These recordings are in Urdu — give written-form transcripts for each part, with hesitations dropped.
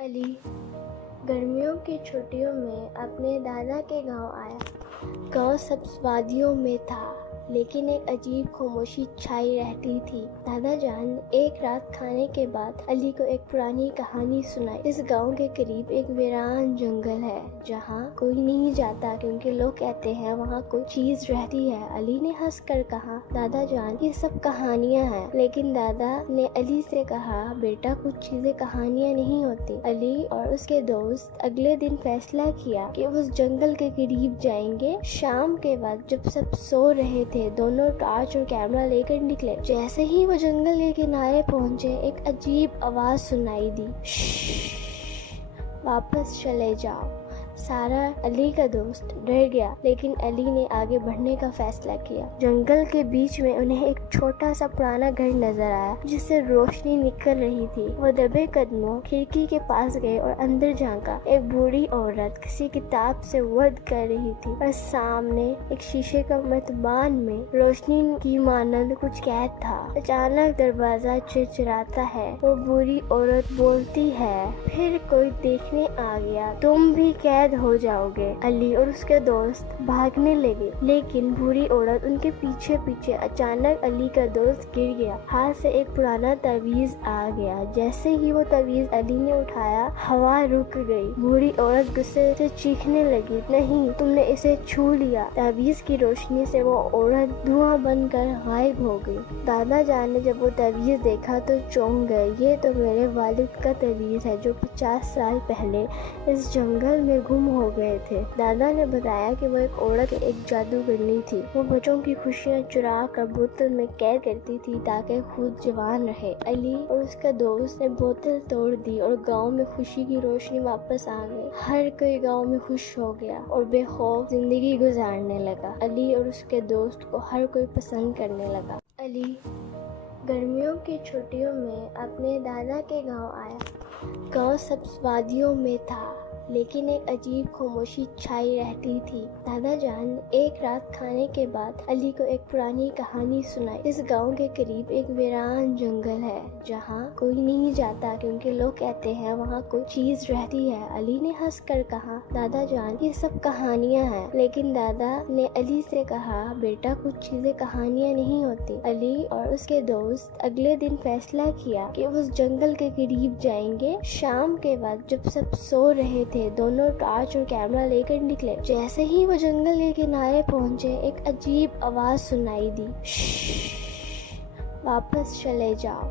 علی گرمیوں کی چھٹیوں میں اپنے دادا کے گاؤں آیا۔ گاؤں سبز وادیوں میں تھا، لیکن ایک عجیب خاموشی چھائی رہتی تھی۔ دادا جان نے ایک رات کھانے کے بعد علی کو ایک پرانی کہانی سنائی۔ اس گاؤں کے قریب ایک ویران جنگل ہے جہاں کوئی نہیں جاتا کیونکہ لوگ کہتے ہیں وہاں کوئی چیز رہتی ہے۔ علی نے ہنس کر کہا، دادا جان یہ سب کہانیاں ہیں۔ لیکن دادا نے علی سے کہا، بیٹا کچھ چیزیں کہانیاں نہیں ہوتی۔ علی اور اس کے دوست اگلے دن فیصلہ کیا کہ وہ اس جنگل کے قریب جائیں گے۔ شام کے وقت جب سب سو رہے تھے، دونوں ٹارچ اور کیمرہ لے کر نکلے۔ جیسے ہی وہ جنگل کے کنارے پہنچے، ایک عجیب آواز سنائی دی، واپس چلے جاؤ۔ سارا علی کا دوست ڈر گیا، لیکن علی نے آگے بڑھنے کا فیصلہ کیا۔ جنگل کے بیچ میں انہیں ایک چھوٹا سا پرانا گھر نظر آیا جس سے روشنی نکل رہی تھی۔ وہ دبے قدموں کھڑکی کے پاس گئے اور اندر جھانکا۔ ایک بوڑھی عورت کسی کتاب سے ورد کر رہی تھی اور سامنے ایک شیشے کا مرتبان میں روشنی کی مانند کچھ قید تھا۔ اچانک دروازہ چرچراتا ہے۔ وہ بوڑھی عورت بولتی ہے، پھر کوئی دیکھنے آ گیا، تم بھی قید ہو جاؤ گے۔ علی اور اس کے دوست بھاگنے لگے، لیکن بوڑھی عورت ان کے پیچھے پیچھے۔ اچانک علی کا دوست گر گیا، ہاتھ سے ایک پرانا تعویذ آ گیا۔ جیسے ہی وہ تعویذ علی نے اٹھایا، ہوا رک گئی۔ بوڑھی عورت غصے سے چیخنے لگی، نہیں، تم نے اسے چھو لیا۔ تعویذ کی روشنی سے وہ عورت دھواں بن کر غائب ہو گئی۔ دادا جان نے جب وہ تعویذ دیکھا تو چونک گئے۔ یہ تو میرے والد کا تعویذ ہے جو 50 سال پہلے اس جنگل میں گم ہو گئے تھے۔ دادا نے بتایا کہ وہ ایک عورت ایک جادوگرنی تھی۔ وہ بچوں کی خوشیاں چرا کر بوتل میں قید کرتی تھی تاکہ خود جوان رہے۔ علی اور اس کا دوست نے بوتل توڑ دی اور گاؤں میں خوشی کی روشنی واپس آ گئی۔ ہر کوئی گاؤں میں خوش ہو گیا اور بے خوف زندگی گزارنے لگا۔ علی اور اس کے دوست کو ہر کوئی پسند کرنے لگا۔ علی گرمیوں کی چھٹیوں میں اپنے دادا کے گاؤں آیا۔ گاؤں سبز وادیوں میں تھا، لیکن ایک عجیب خاموشی چھائی رہتی تھی۔ دادا جان نے ایک رات کھانے کے بعد علی کو ایک پرانی کہانی سنائی۔ اس گاؤں کے قریب ایک ویران جنگل ہے جہاں کوئی نہیں جاتا کیونکہ لوگ کہتے ہیں وہاں کوئی چیز رہتی ہے۔ علی نے ہنس کر کہا، دادا جان یہ سب کہانیاں ہیں۔ لیکن دادا نے علی سے کہا، بیٹا کچھ چیزیں کہانیاں نہیں ہوتی۔ علی اور اس کے دوست اگلے دن فیصلہ کیا کہ وہ اس جنگل کے قریب جائیں گے۔ شام کے وقت جب سب سو رہے تھے، دونوں ٹارچ اور کیمرہ لے کر نکلے۔ جیسے ہی وہ جنگل کے کنارے پہنچے، ایک عجیب آواز سنائی دی، واپس چلے جاؤ۔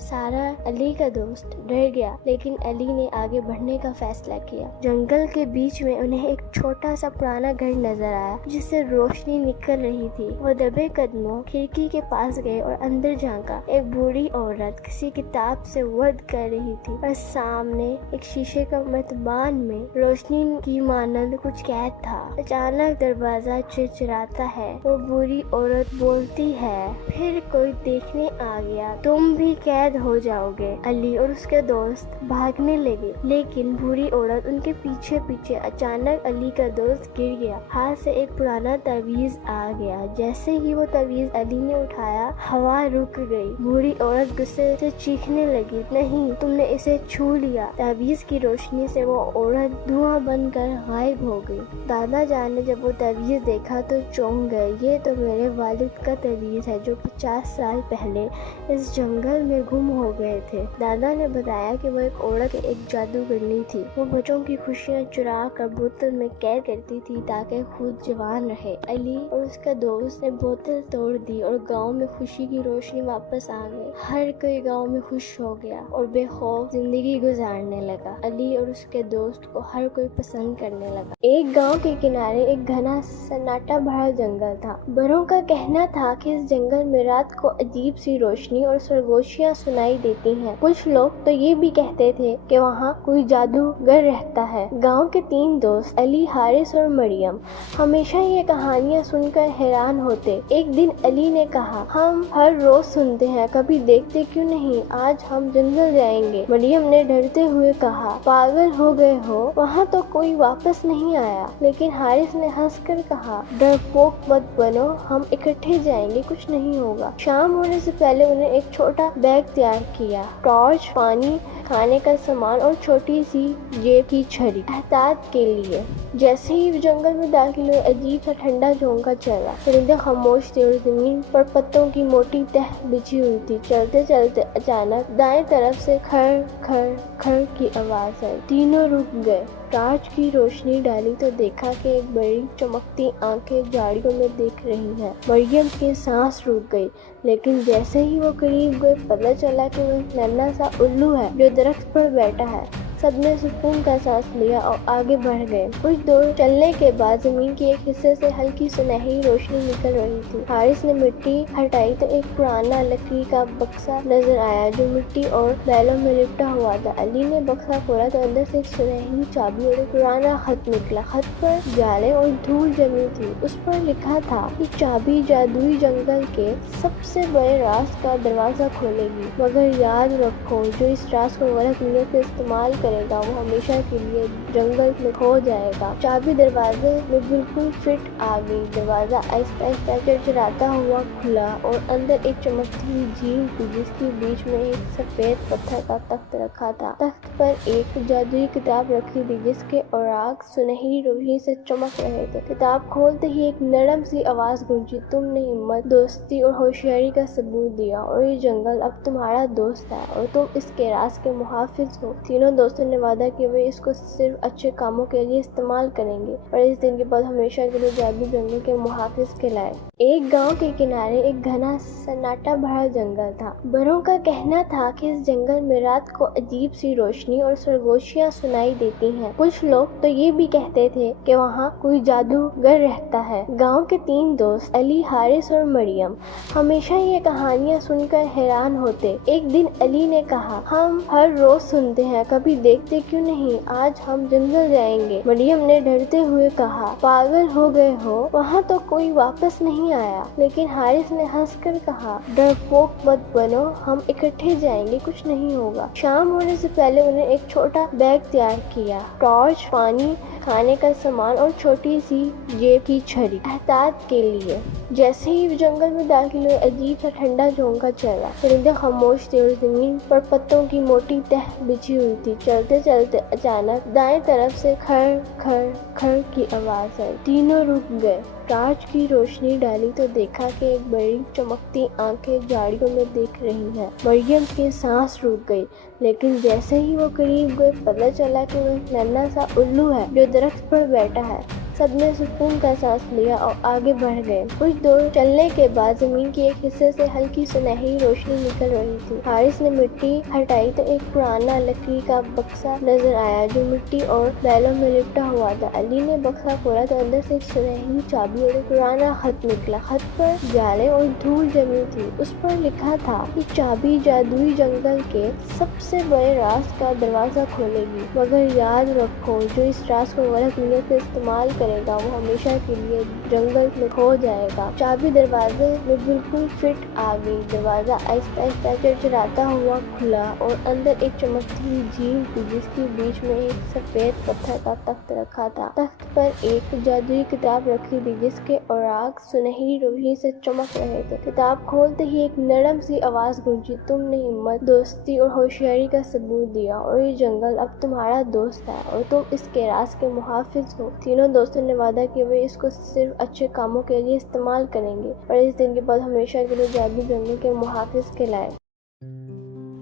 سارا علی کا دوست ڈر گیا، لیکن علی نے آگے بڑھنے کا فیصلہ کیا۔ جنگل کے بیچ میں انہیں ایک چھوٹا سا پرانا گھر نظر آیا جس سے روشنی نکل رہی تھی۔ وہ دبے قدموں کھڑکی کے پاس گئے اور اندر جھانکا۔ ایک بوڑھی عورت کسی کتاب سے ورد کر رہی تھی اور سامنے ایک شیشے کا مرتبان میں روشنی کی مانند کچھ قید تھا۔ اچانک دروازہ چرچراتا ہے۔ وہ بوڑھی عورت بولتی ہے، پھر کوئی دیکھنے آ گیا، تم بھی قید ہو جاؤ گے۔ علی اور اس کے دوست بھاگنے لگے، لیکن بوڑھی عورت ان کے پیچھے پیچھے۔ اچانک علی کا دوست گر گیا، ہاتھ سے ایک پرانا تعویذ آ گیا۔ جیسے ہی وہ تعویذ علی نے اٹھایا، ہوا رک گئی۔ بوڑھی عورت غصے سے چیخنے لگی، نہیں، تم نے اسے چھو لیا۔ تعویذ کی روشنی سے وہ عورت دھواں بن کر غائب ہو گئی۔ دادا جان نے جب وہ تعویذ دیکھا تو چونک گئے۔ یہ تو میرے والد کا تعویذ ہے جو 50 سال پہلے اس جنگل میں گم ہو گئے تھے۔ دادا نے بتایا کہ وہ ایک عورت ایک جادوگرنی تھی۔ وہ بچوں کی خوشیاں چرا کر بوتل میں قید کرتی تھی تاکہ خود جوان رہے۔ علی اور اس کا دوست نے بوتل توڑ دی اور گاؤں میں خوشی کی روشنی واپس آ گئی۔ ہر کوئی گاؤں میں خوش ہو گیا اور بے خوف زندگی گزارنے لگا۔ علی اور اس کے دوست کو ہر کوئی پسند کرنے لگا۔ ایک گاؤں کے کنارے ایک گھنا سناٹا بھرا جنگل تھا۔ بڑوں کا کہنا تھا کہ اس جنگل میں رات کو عجیب سی روشنی اور سرگوشیاں سنائی دیتی ہیں۔ کچھ لوگ تو یہ بھی کہتے تھے کہ وہاں کوئی جادوگر رہتا ہے۔ گاؤں کے 3 دوست علی، حارث اور مریم ہمیشہ یہ کہانیاں سن کر حیران ہوتے۔ ایک دن علی نے کہا، ہم ہر روز سنتے ہیں، کبھی دیکھتے کیوں نہیں؟ آج ہم جنگل جائیں گے۔ مریم نے ڈرتے ہوئے کہا، پاگل ہو گئے ہو، وہاں تو کوئی واپس نہیں آیا۔ لیکن حارث نے ہنس کر کہا، ڈرپوک مت بنو، ہم اکٹھے جائیں گے، کچھ نہیں ہوگا۔ شام ہونے سے پہلے انہیں ایک چھوٹا بیگ تیار کیا، ٹارچ، پانی، کھانے کا سامان اور چھوٹی سی جیب کی چھری احتیاط کے لیے۔ جیسے ہی جنگل میں داخل ہوئے عجیب سا ٹھنڈا جھونکا چلا۔ پرندے خاموش تھے اور زمین پر پتوں کی موٹی تہ بچھی ہوئی تھی۔ چلتے چلتے اچانک دائیں طرف سے کھڑ کھڑ کھڑ کی آواز آئی۔ تینوں رک گئے، ٹارچ کی روشنی ڈالی تو دیکھا کہ ایک بڑی چمکتی آنکھیں جھاڑیوں میں دیکھ رہی ہیں۔ مریم کی سانس رک گئی، لیکن جیسے ہی وہ قریب گئے پتہ چلا کہ وہ ایک ننھا سا الو ہے جو درخت پر بیٹھا ہے۔ سب نے سکون کا سانس لیا اور آگے بڑھ گئے۔ کچھ دور چلنے کے بعد زمین کے ایک حصے سے ہلکی سنہری روشنی نکل رہی تھی۔ حارث نے مٹی ہٹائی تو ایک پرانا لکڑی کا بکسا نظر آیا جو مٹی اور بیلوں میں لپٹا ہوا تھا۔ علی نے بکسا کھولا تو اندر سے ایک سنہری چابی اور ایک پرانا خط نکلا۔ خط پر جالیں اور دھول جمی تھی۔ اس پر لکھا تھا، یہ چابی جادوئی جنگل کے سب سے بڑے راز کا دروازہ کھولے گی، مگر یاد رکھو جو اس راز کو غلط نیت سے استعمال کرے گا وہ ہمیشہ کے لیے جنگل میں کھو جائے گا۔ چابی دروازے میں بالکل فٹ آ گئی۔ دروازہ آہستہ آہستہ چرچراتا ہوا کھلا اور اندر ایک چمکتی ہوئی جھیل تھی جس کے بیچ میں ایک سفید پتھر کا تخت رکھا تھا۔ تخت پر ایک جادوئی کتاب رکھی تھی جس کے اوراق سنہری روشنی سے چمک رہے تھے۔ کتاب کھولتے ہی ایک نرم سی آواز گونجی، تم نے ہمت، دوستی اور ہوشیاری کا ثبوت دیا اور یہ جنگل اب تمہارا دوست ہے اور تم اس کے راز کے محافظ ہو۔ تینوں دوستوں نے وعدہ کیا وہ اس کو صرف اچھے کاموں کے لیے استعمال کریں گے اور اس دن کے بعد ہمیشہ کے لیے جادوئی جنگل کے محافظ کہلائے۔ ایک گاؤں کے کنارے ایک گھنا سناٹا بھرا جنگل تھا۔ بڑوں کا کہنا تھا کہ اس جنگل میں رات کو عجیب سی روشنی اور سرگوشیاں سنائی دیتی ہیں۔ کچھ لوگ تو یہ بھی کہتے تھے کہ وہاں کوئی جادوگر رہتا ہے۔ گاؤں کے تین دوست علی، حارث اور مریم ہمیشہ یہ کہانیاں سن کر حیران ہوتے۔ ایک دن علی نے کہا، ہم ہر روز سنتے ہیں، کبھی دیکھتے کیوں نہیں؟ آج ہم جنگل جائیں گے۔ مریم نے ڈرتے ہوئے کہا، پاگل ہو گئے ہو، وہاں تو کوئی واپس نہیں آیا۔ لیکن حارث نے ہنس کر کہا، ڈرپوک مت بنو، ہم اکٹھے جائیں گے، کچھ نہیں ہوگا۔ شام ہونے سے پہلے انہیں ایک چھوٹا بیگ تیار کیا، ٹارچ، پانی، کھانے کا سامان اور چھوٹی سی جیب کی چھری احتیاط کے لیے۔ جیسے ہی جنگل میں داخل ہوئے عجیب سا ٹھنڈا جھونکا چلا۔ پرندے خاموش تھے اور زمین پر پتوں کی موٹی تہ بچھی ہوئی تھی۔ چلتے چلتے اچانک دائیں طرف سے کھڑ کھڑ کھڑ کی آواز آئی۔ تینوں رک گئے، ٹارچ کی روشنی ڈالی تو دیکھا کہ ایک بڑی چمکتی آنکھیں جھاڑیوں میں دیکھ رہی ہیں۔ مریم کی سانس رک گئی، لیکن جیسے ہی وہ قریب گئے پتہ چلا کہ وہ ایک ننھا سا الو ہے جو درخت پر بیٹھا ہے۔ سب نے سکون کا سانس لیا اور آگے بڑھ گئے۔ کچھ دور چلنے کے بعد زمین کے ایک حصے سے ہلکی سنہری روشنی نکل رہی تھی۔ حارث نے مٹی ہٹائی تو ایک پرانا لکڑی کا بکسا نظر آیا جو مٹی اور بیلوں میں لپٹا ہوا تھا۔ علی نے بکسا کھولا تو اندر سے ایک سنہری چابی اور ایک پرانا خط نکلا۔ خط پر جالیں اور دھول جمی تھی۔ اس پر لکھا تھا، یہ چابی جادوئی جنگل کے سب سے بڑے راز کا دروازہ کھولے گی، مگر یاد رکھو جو اس راز کو غلط نیت سے استعمال کرے گا وہ ہمیشہ کے لیے جنگل میں کھو جائے گا۔ چابی دروازے میں بالکل فٹ آ گئی۔ دروازہ آہستہ آہستہ چرچراتا ہوا کھلا اور اندر ایک چمکتی ہوئی جھیل تھی جس کے بیچ میں ایک سفید پتھر کا تخت رکھا تھا۔ تخت پر ایک جادوئی کتاب رکھی تھی جس کے اوراق سنہری روشنی سے چمک رہے تھے۔ کتاب کھولتے ہی ایک نرم سی آواز گونجی، تم نے ہمت، دوستی اور ہوشیاری کا ثبوت دیا اور یہ جنگل اب تمہارا دوست ہے اور تم اس کے راز کے محافظ ہو۔ تینوں دوستوں نے وعدہ کیا وہ اس کو صرف اچھے کاموں کے لیے استعمال کریں گے اور اس دن کے بعد ہمیشہ کے لیے جادوئی جنگل کے محافظ کہلائے۔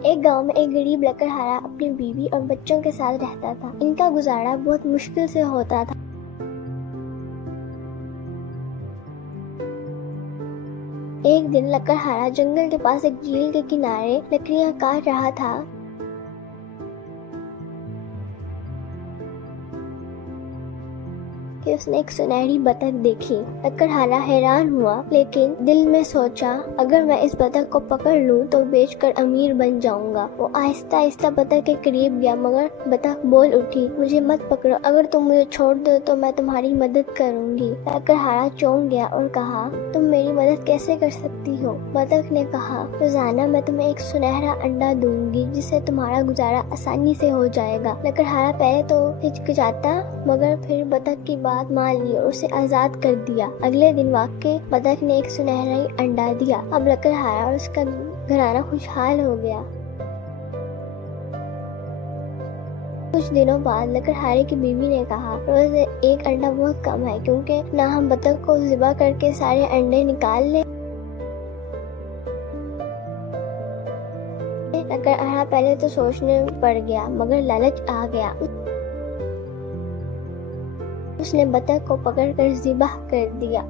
ایک گاؤں میں ایک غریب لکڑہارا اپنی بیوی اور بچوں کے ساتھ رہتا تھا۔ ان کا گزارا بہت مشکل سے ہوتا تھا۔ ایک دن لکڑہارا جنگل کے پاس ایک جھیل کے کنارے لکڑیاں کاٹ رہا تھا کہ اس نے ایک سنہری بطخ دیکھی۔ لکڑہارا حیران ہوا لیکن دل میں سوچا، اگر میں اس بطخ کو پکڑ لوں تو بیچ کر امیر بن جاؤں گا۔ وہ آہستہ آہستہ بطخ کے قریب گیا مگر بطخ بول اٹھی، مجھے مت پکڑو، اگر تم مجھے چھوڑ دو تو میں تمہاری مدد کروں گی۔ لکڑہارا چونک گیا اور کہا، تم میری مدد کیسے کر سکتی ہو؟ بطخ نے کہا، روزانہ میں تمہیں ایک سنہرا انڈا دوں گی جس سے تمہارا گزارا آسانی سے ہو جائے گا۔ لکڑہارا پہلے تو ہچکچاتا مگر پھر بطخ کی بات مان لی اور اسے آزاد کر دیا۔ اگلے دن واقعی بطخ نے ایک سنہرا انڈا دیا۔ اب لکڑہارا اور اس کا گھرانہ خوشحال ہو گیا۔ کچھ دنوں بعد لکڑہارے کی بیوی نے کہا، روز ایک انڈا بہت کم ہے، کیونکہ نہ ہم بطخ کو ذبح کر کے سارے انڈے نکال لیں۔ لکڑہارا پہلے تو سوچنے پڑ گیا، مگر لالچ آ گیا۔ اس نے بطخ کو پکڑ کر ذبح کر دیا،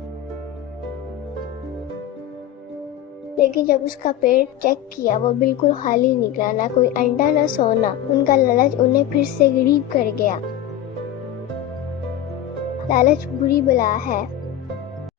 لیکن جب اس کا پیٹ چیک کیا وہ بالکل خالی نکلا، نہ کوئی انڈا نہ سونا۔ ان کا لالچ انہیں پھر سے غریب کر گیا۔ لالچ بری بلا ہے۔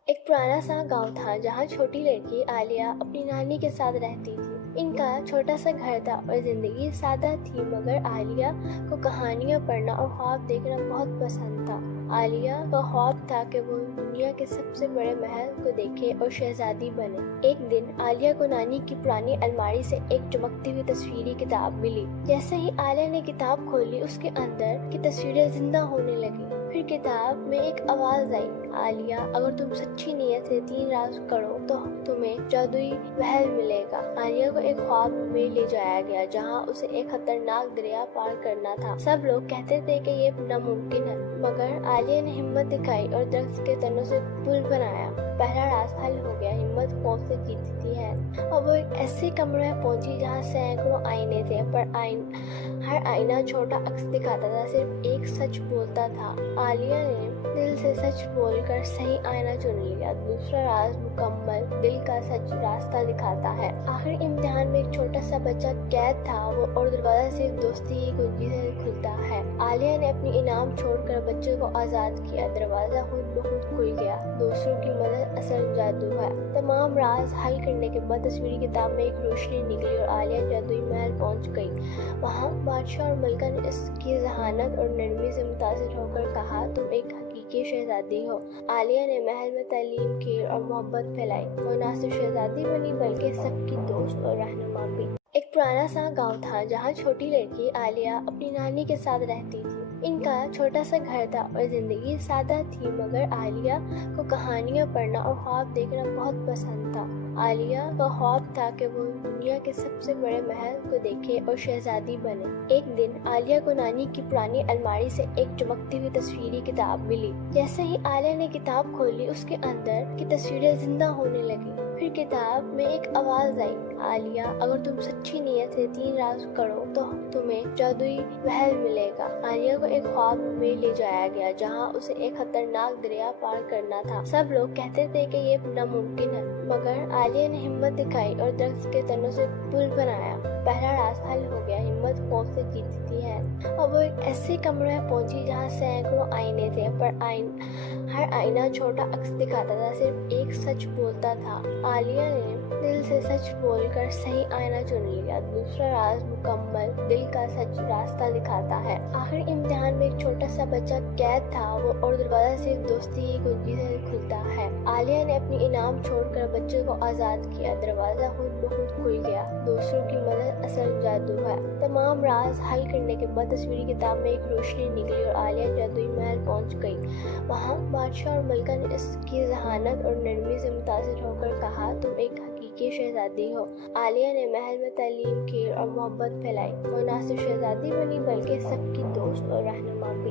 ایک پرانا سا گاؤں تھا جہاں چھوٹی لڑکی عالیہ اپنی نانی کے ساتھ رہتی تھی۔ ان کا چھوٹا سا گھر تھا اور زندگی سادہ تھی، مگر عالیہ کو کہانیاں پڑھنا اور خواب دیکھنا بہت پسند تھا۔ عالیہ کا خواب تھا کہ وہ دنیا کے سب سے بڑے محل کو دیکھے اور شہزادی بنے۔ ایک دن عالیہ کو نانی کی پرانی الماری سے ایک چمکتی ہوئی تصویری کتاب ملی۔ جیسے ہی عالیہ نے کتاب کھولی، اس کے اندر کی تصویریں زندہ ہونے لگی۔ پھر کتاب میں ایک آواز آئی، عالیہ اگر تم سچی نیت سے 3 راز کرو تو تمہیں جادوئی محل ملے گا۔ عالیہ کو ایک خواب میں لے جایا گیا جہاں اسے ایک خطرناک دریا پار کرنا تھا۔ سب لوگ کہتے تھے کہ یہ ناممکن ہے، مگر عالیہ نے ہمت دکھائی اور درخت کے تنوں سے پل بنایا۔ پہلا راز حل ہو گیا، ہمت خوف سے جیتتی ہے۔ اور وہ ایک ایسے کمرے میں پہنچی جہاں سینکڑوں آئینے تھے، پر ہر آئینہ چھوٹا عکس دکھاتا تھا، صرف ایک سچ بولتا تھا۔ عالیہ نے دل سے سچ بول کر صحیح آئینہ چن لیا۔ دوسرا راز مکمل دل کا سچ راستہ دکھاتا ہے۔ آخری امتحان میں ایک چھوٹا سا بچہ قید تھا، وہ اور دروازہ صرف دوستی کی کنجی سے کھلتا ہے۔ عالیہ نے اپنی انعام چھوڑ کر بچے کو آزاد کیا، دروازہ خود بخود کھل گیا۔ دوسروں کی مدد اصل جادو ہے۔ تمام راز حل کرنے کے بعد تصویری کتاب میں ایک روشنی نکلی اور عالیہ جادوئی محل پہنچ گئی۔ وہاں بادشاہ اور ملکہ نے اس کی ذہانت اور نرمی سے متاثر ہو کر کہا، تم ایک حقیقی شہزادی ہو۔ عالیہ نے محل میں تعلیم کی اور محبت پھیلائی۔ وہ نہ صرف شہزادی بنی بلکہ سب کی دوست اور رہنما بھی۔ ایک پرانا سا گاؤں تھا جہاں چھوٹی لڑکی عالیہ اپنی نانی کے ساتھ رہتی تھی۔ ان کا چھوٹا سا گھر تھا اور زندگی سادہ تھی، مگر عالیہ کو کہانیاں پڑھنا اور خواب دیکھنا بہت پسند تھا۔ عالیہ کا خواب تھا کہ وہ دنیا کے سب سے بڑے محل کو دیکھے اور شہزادی بنے۔ ایک دن عالیہ کو نانی کی پرانی الماری سے ایک چمکتی ہوئی تصویری کتاب ملی۔ جیسے ہی عالیہ نے کتاب کھولی، اس کے اندر کی تصویریں زندہ ہونے لگی۔ پھر کتاب میں ایک آواز آئی، عالیہ اگر تم سچی نیت سے 3 راز کرو تو تمہیں جادوئی محل ملے گا۔ عالیہ کو ایک خواب میں لے جایا گیا جہاں اسے ایک خطرناک دریا پار کرنا تھا۔ سب لوگ کہتے تھے کہ یہ ناممکن ہے، مگر عالیہ نے ہمت دکھائی اور درخت کے تنوں سے پل بنایا۔ پہلا راز حل ہو گیا، ہمت خوف سے جیتتی ہے۔ اور وہ ایک ایسے کمرے میں پہنچی جہاں سینکڑوں آئینے تھے، پر ہر آئینہ چھوٹا عکس دکھاتا تھا، صرف ایک سچ بولتا تھا۔ عالیہ نے دل سے سچ بول کر صحیح آئینہ چن لیا۔ دوسرا راز مکمل دل کا سچ راستہ دکھاتا ہے۔ آخری امتحان میں ایک چھوٹا سا بچہ قید تھا، وہ اور دروازہ صرف دوستی کی کنجی سے کھلتا ہے۔ عالیہ نے اپنی انعام چھوڑ کر بچے کو آزاد کیا، دروازہ خود بخود کھل گیا۔ دوسروں کی مدد اصل جادو ہے۔ تمام راز حل کرنے کے بعد تصویری کتاب میں ایک روشنی نکلی اور عالیہ جادوئی محل پہنچ گئی۔ وہاں بادشاہ اور ملکہ نے اس کی ذہانت اور نرمی سے متاثر ہو کر کہا، تم ایک حقیقی شہزادی ہو۔ عالیہ نے محل میں تعلیم کی اور محبت پھیلائی۔ وہ نہ صرف شہزادی بنی بلکہ سب کی دوست اور رہنما بھی۔